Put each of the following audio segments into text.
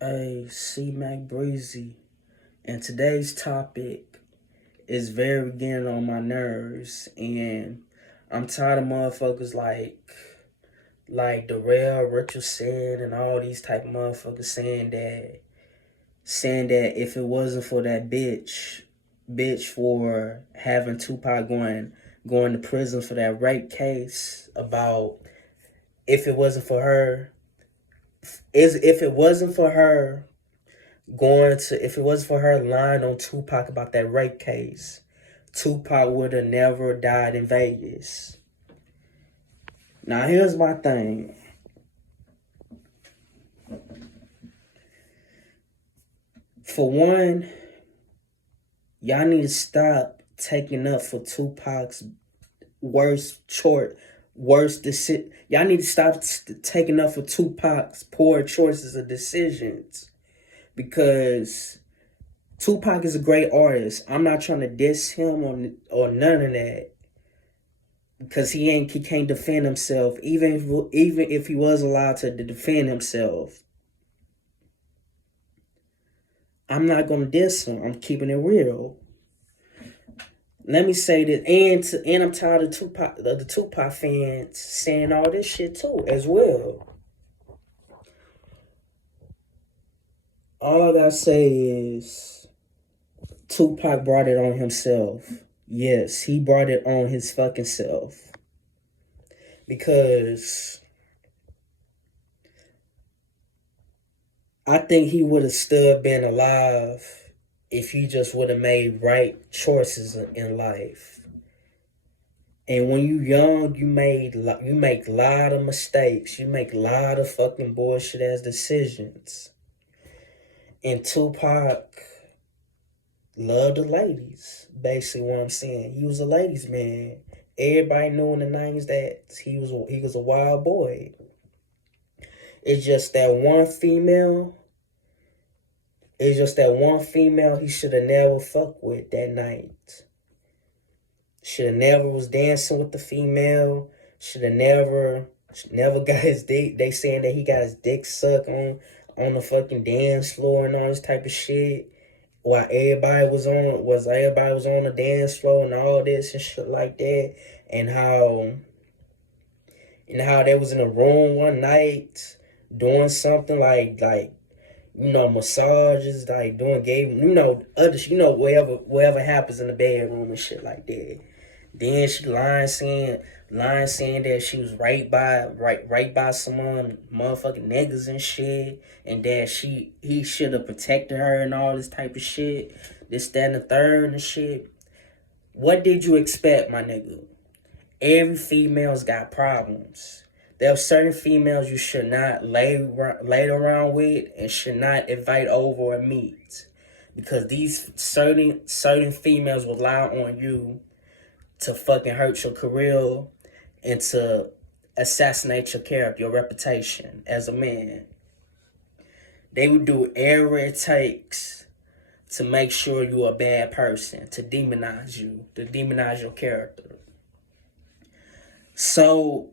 Hey, C Mac Breezy, and today's topic is very getting on my nerves, and I'm tired of motherfuckers like Darrell Richardson and all these type of motherfuckers saying that if it wasn't for that bitch for having Tupac going to prison for that rape case about if it wasn't for her is if it wasn't for her if it wasn't for her lying on Tupac about that rape case, Tupac would have never died in Vegas. Now here's my thing. For one, y'all need to stop taking up for Tupac's worst decision. Y'all need to stop taking up for Tupac's poor choices of decisions, because Tupac is a great artist. I'm not trying to diss him or none of that, because he can't defend himself. Even if he was allowed to defend himself, I'm not gonna diss him. I'm keeping it real. Let me say this, and I'm tired of the Tupac fans saying all this shit too as well. All I gotta say is Tupac brought it on himself. Yes, he brought it on his fucking self. Because I think he would have still been alive if he just would have made right choices in life. And when you young, you make a lot of mistakes. You make a lot of fucking bullshit ass decisions. And Tupac loved the ladies. Basically, what I'm saying, he was a ladies' man. Everybody knew in the 90s that he was a wild boy. It's just that one female. It's just that one female he should have never fucked with that night. Should have never was dancing with the female. Should have never got his dick. They saying that he got his dick sucked on the fucking dance floor and all this type of shit. While everybody was on the dance floor and all this and shit like that. And how they was in a room one night doing something like massages, like doing whatever happens in the bedroom and shit like that. Then she lying saying that she was raped by some motherfucking niggas and shit, and that he should have protected her and all this type of shit. This, that, and the third and shit. What did you expect, my nigga? Every female's got problems. There are certain females you should not lay around with and should not invite over or meet, because these certain females will lie on you to fucking hurt your career and to assassinate your character, your reputation as a man. They would do whatever it takes to make sure you're a bad person, to demonize your character. So,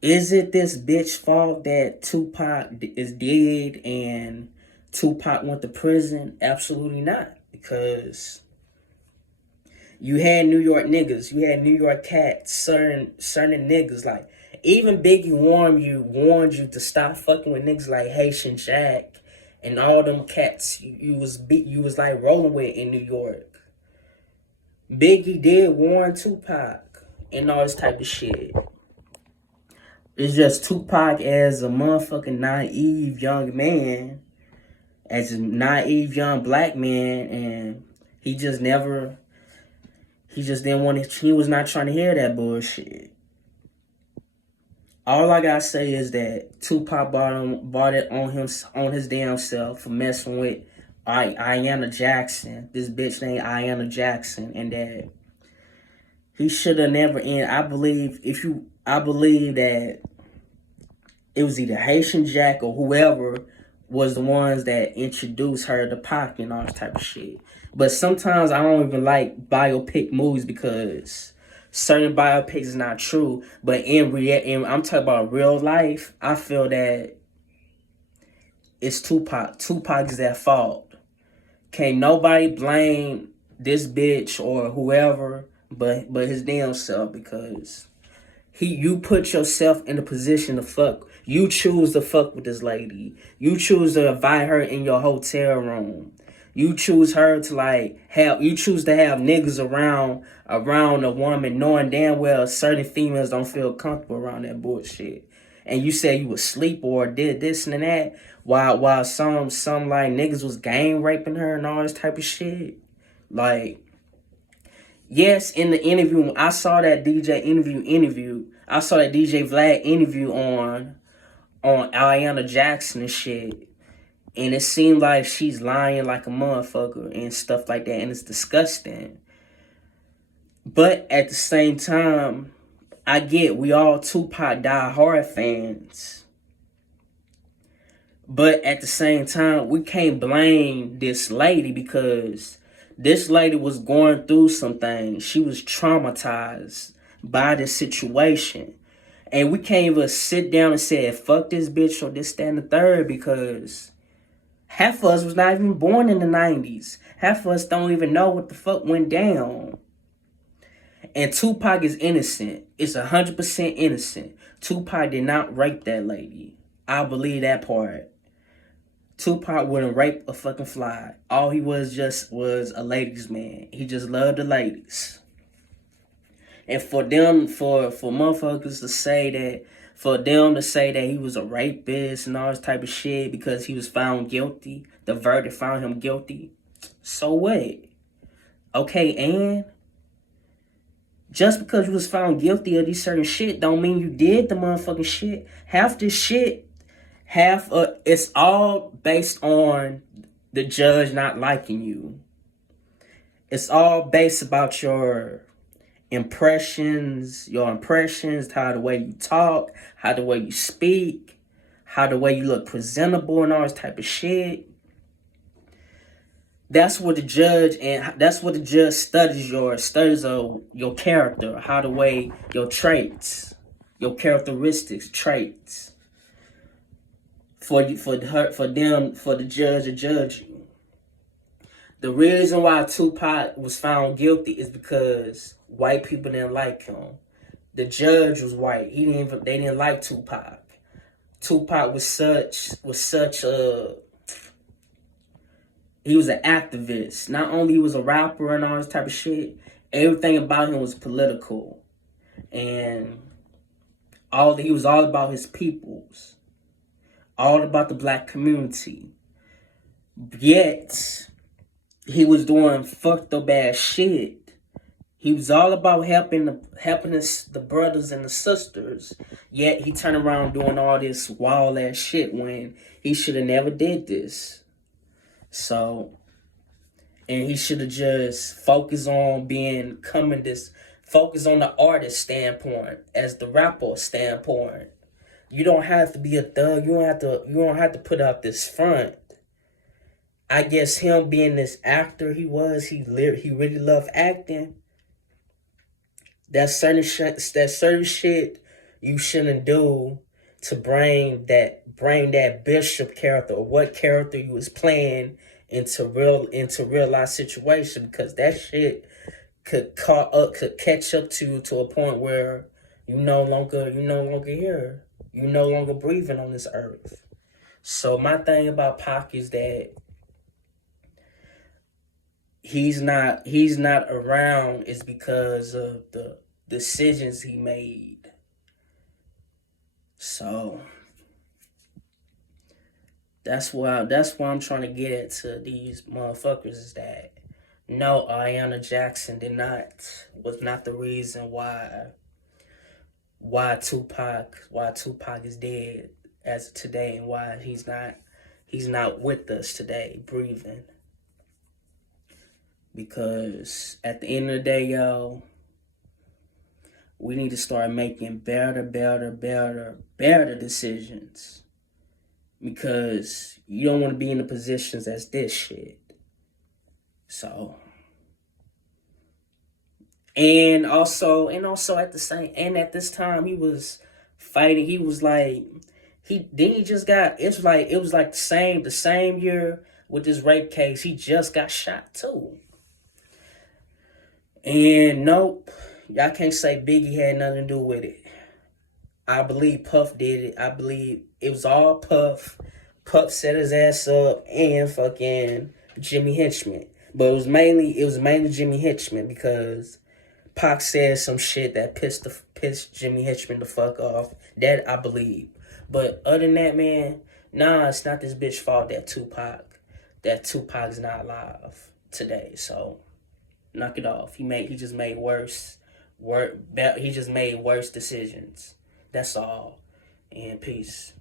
is it this bitch fault that Tupac is dead and Tupac went to prison? Absolutely not, because you had New York niggas, you had New York cats, certain niggas, like even Biggie warned you to stop fucking with niggas like Haitian Jack and all them cats you was like rolling with in New York. Biggie did warn Tupac and all this type of shit. It's just Tupac as a motherfucking naive young man, as a naive young black man, and he just didn't want to, he was not trying to hear that bullshit. All I gotta say is that Tupac bought it on his damn self for messing with Ayanna Jackson, this bitch named Ayanna Jackson, and that he should have never ended. I believe that it was either Haitian Jack or whoever was the ones that introduced her to Pac and all this type of shit. But sometimes I don't even like biopic movies because certain biopics is not true. But I'm talking about real life, I feel that it's Tupac. Tupac is at fault. Can't nobody blame this bitch or whoever but his damn self, because you put yourself in the position to fuck. You choose to fuck with this lady. You choose to invite her in your hotel room. You choose her to you choose to have niggas around a woman, knowing damn well certain females don't feel comfortable around that bullshit. And you say you was asleep or did this and that, while some like niggas was gang raping her and all this type of shit. Like, yes, in the interview, I saw that DJ interview. I saw that DJ Vlad interview on Ayanna Jackson and shit. And it seemed like she's lying like a motherfucker and stuff like that. And it's disgusting. But at the same time, I get we all Tupac die hard fans. But at the same time, we can't blame this lady, because this lady was going through some things. She was traumatized by this situation. And we can't even sit down and say, fuck this bitch or this, that, and the third, because half of us was not even born in the 90s. Half of us don't even know what the fuck went down. And Tupac is innocent. It's 100% innocent. Tupac did not rape that lady. I believe that part. Tupac wouldn't rape a fucking fly. All he was a ladies' man. He just loved the ladies. And for motherfuckers to say that, he was a rapist and all this type of shit because he was found guilty, the verdict found him guilty. So what? Okay, and just because you was found guilty of these certain shit don't mean you did the motherfucking shit. Half this shit, it's all based on the judge not liking you. It's all based about your impressions, how the way you talk, how the way you speak, how the way you look presentable and all this type of shit. That's what the judge studies your character, how the way your traits, your characteristics, traits. For the judge to judge you. The reason why Tupac was found guilty is because white people didn't like him. The judge was white. They didn't like Tupac. Tupac was he was an activist. Not only he was a rapper and all this type of shit, everything about him was political. And he was all about his peoples. All about the black community. Yet he was doing fucked up ass shit. He was all about helping the brothers and the sisters. Yet he turned around doing all this wild ass shit when he should have never did this. So, and he should have just focused on focus on the artist standpoint as the rapper standpoint. You don't have to be a thug. You don't have to put out this front. I guess him being this actor he really loved acting. That's certain shit you shouldn't do to bring that bishop character or what character you was playing into real life situation, because that shit could catch up to a point where you no longer here. You no longer breathing on this earth. So my thing about Pac is that he's not around is because of the decisions he made. So that's why I'm trying to get at to these motherfuckers is that no, Ayanna Jackson was not the reason why Tupac is dead as of today, and why he's not with us today, breathing. Because at the end of the day, y'all, we need to start making better decisions. Because you don't want to be in the positions as this shit. So, and also at this time he was fighting. He was like, He just got, it was like the same year with this rape case. He just got shot too. And nope, y'all can't say Biggie had nothing to do with it. I believe Puff did it. I believe it was all Puff. Puff set his ass up and fucking Jimmy Hitchman. But it was mainly Jimmy Hitchman because Pac said some shit that pissed Jimmy Hitchman the fuck off. That I believe. But other than that, man, nah, it's not this bitch fault that Tupac's not alive today. So knock it off. He just made worse decisions. That's all. And peace.